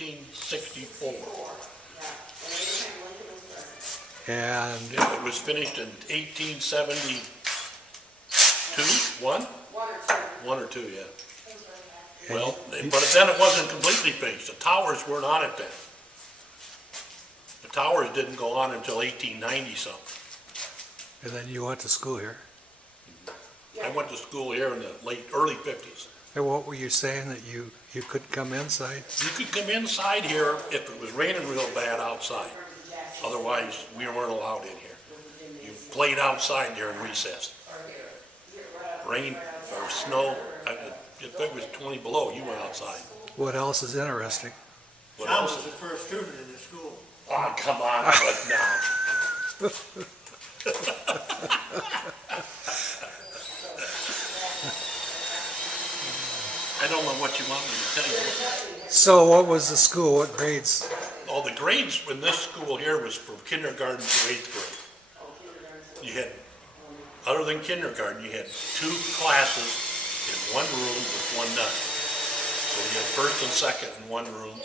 1864. And Yeah, it was finished in 1872, one or two, yeah. Well, but then it wasn't completely finished. The towers weren't on it then. The towers didn't go on until 1890 something. and then you went to school here. I went to school here in the early 50s. And what were you saying, that you couldn't come inside? You could come inside here if it was raining real bad outside. Otherwise, we weren't allowed in here. You played outside during recess. Rain or snow, if it was 20 below, you went outside. What else is interesting? What Tom else? was the first student in the school. Oh, come on, but now. I don't know what you want me to tell you. So what was the school, what grades? Oh, the grades in this school here was from kindergarten to 8th grade. You had, other than kindergarten, you had 2 classes in one room with one nun. So you had first and second in one room,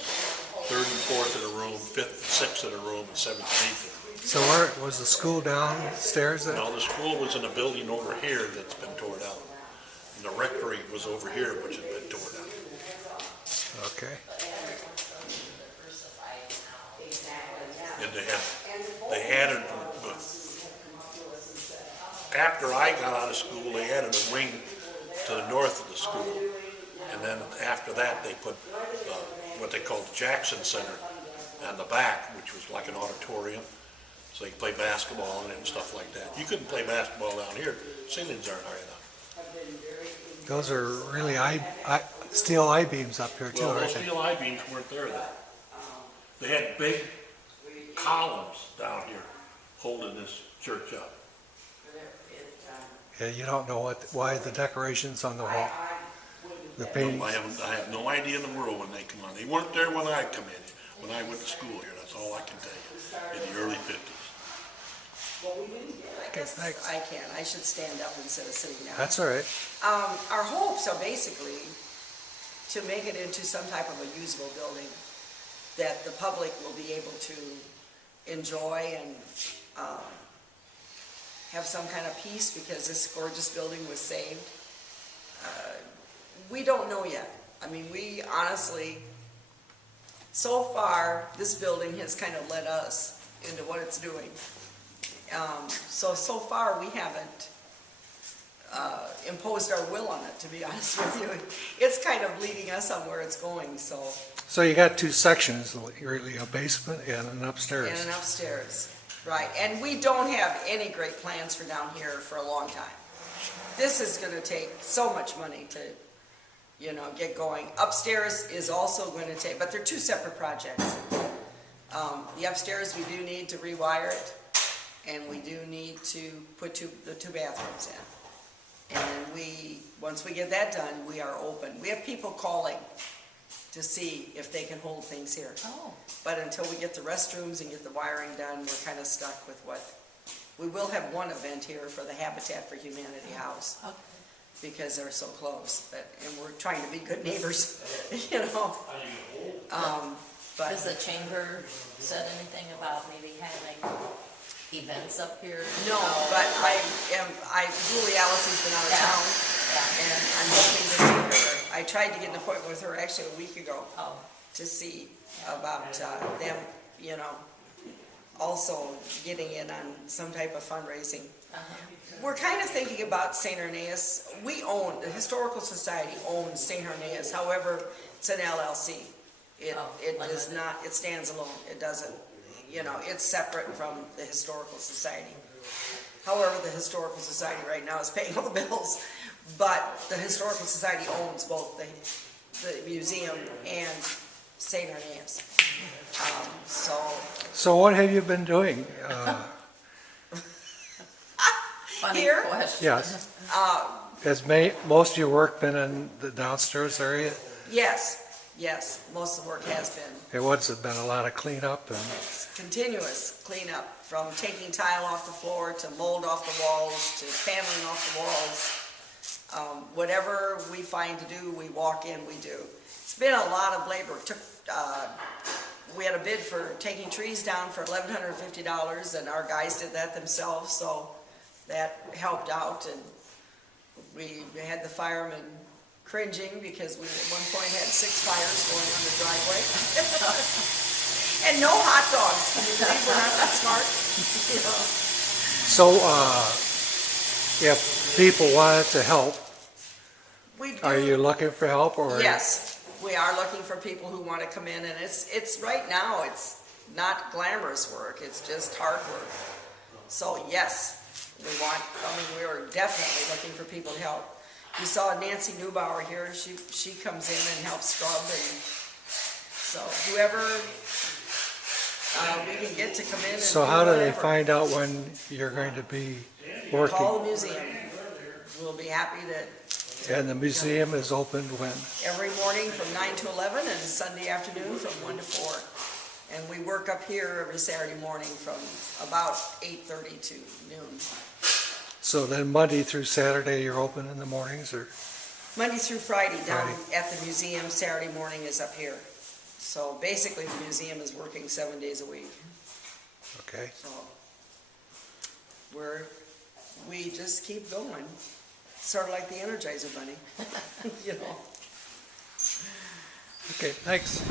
third and fourth in a room, fifth and sixth in a room, and seventh and eighth in a room. So where, was the school downstairs then? Now, the school was in a building over here that's been torn down. And the rectory was over here, which had been torn down. Okay. And they added, after I got out of school, they added a wing to the north of the school. And then after that, they put what they called the Jackson Center on the back, which was like an auditorium. So you could play basketball in it and stuff like that. You couldn't play basketball down here. Ceilings aren't high enough. Those are really steel I-beams up here too, Well, those aren't they? steel I-beams weren't there then. They had big columns down here holding this church up. Yeah, you don't know why the decorations on the wall, the paintings. I have no idea in the world when they come on. They weren't there when I come in, when I went to school here. That's all I can tell you, in the early 50s. I guess thanks. I can. I should stand up instead of sitting down. That's all right. Our hopes are basically to make it into some type of a usable building that the public will be able to enjoy and have some kind of peace, because this gorgeous building was saved. We don't know yet. I mean, we honestly, so far, this building has kind of led us into what it's doing. So far, we haven't imposed our will on it, to be honest with you. It's kind of leading us on where it's going, so. So you got 2 sections, really, a basement and an upstairs. And an upstairs, right. And we don't have any great plans for down here for a long time. This is gonna take so much money to, get going. Upstairs is also going to take, but they're 2 separate projects. The upstairs, we do need to rewire it, and we do need to put the 2 bathrooms in. And once we get that done, we are open. We have people calling to see if they can hold things here. Oh. But until we get the restrooms and get the wiring done, we're kind of stuck with we will have one event here for the Habitat for Humanity house, Okay. because they're so close, and we're trying to be good neighbors, but. Has the chamber said anything about maybe having events up here? No, but Julie Allison's been out of Yeah. town, Yeah. and I'm hoping to see her. I tried to get an appointment with her actually a week ago Oh, to see about them, also getting in on some type of fundraising. We're kind of thinking about St. Irenaeus. The Historical Society owns St. Irenaeus, however, it's an LLC. It is not, it stands alone. It doesn't, it's separate from the Historical Society. However, the Historical Society right now is paying all the bills, but the Historical Society owns both the museum and St. Irenaeus. So what have you been doing? funny Here? question. Yes. Has most of your work been in the downstairs area? Yes, most of the work has been And what's it been, a lot of cleanup and? continuous cleanup, from taking tile off the floor to mold off the walls to paneling off the walls. Whatever we find to do, we walk in, we do. It's been a lot of labor. It took, we had a bid for taking trees down for $1,150, and our guys did that themselves, so that helped out. And we had the firemen cringing because we at one point had 6 fires going on the driveway. And no hot dogs. Can you believe we're not that smart? You know? So, if people wanted to help, We do. are you looking for help or? Yes, we are looking for people who want to come in, and it's right now, it's not glamorous work, it's just hard work. So yes, we are definitely looking for people to help. You saw Nancy Neubauer here, she comes in and helps scrub, and so whoever we can get to come in and So how do they whatever. find out when you're going to be working? Call the museum. We'll be happy to, And the museum is open when? every morning from 9 to 11 and Sunday afternoon from 1 to 4. And we work up here every Saturday morning from about 8:30 to noon. So then Monday through Saturday, you're open in the mornings, or? Monday through Friday down Friday. at the museum, Saturday morning is up here. So basically the museum is working 7 days a week. Okay. So we just keep going. Sort of like the Energizer Bunny, you know. Okay, thanks.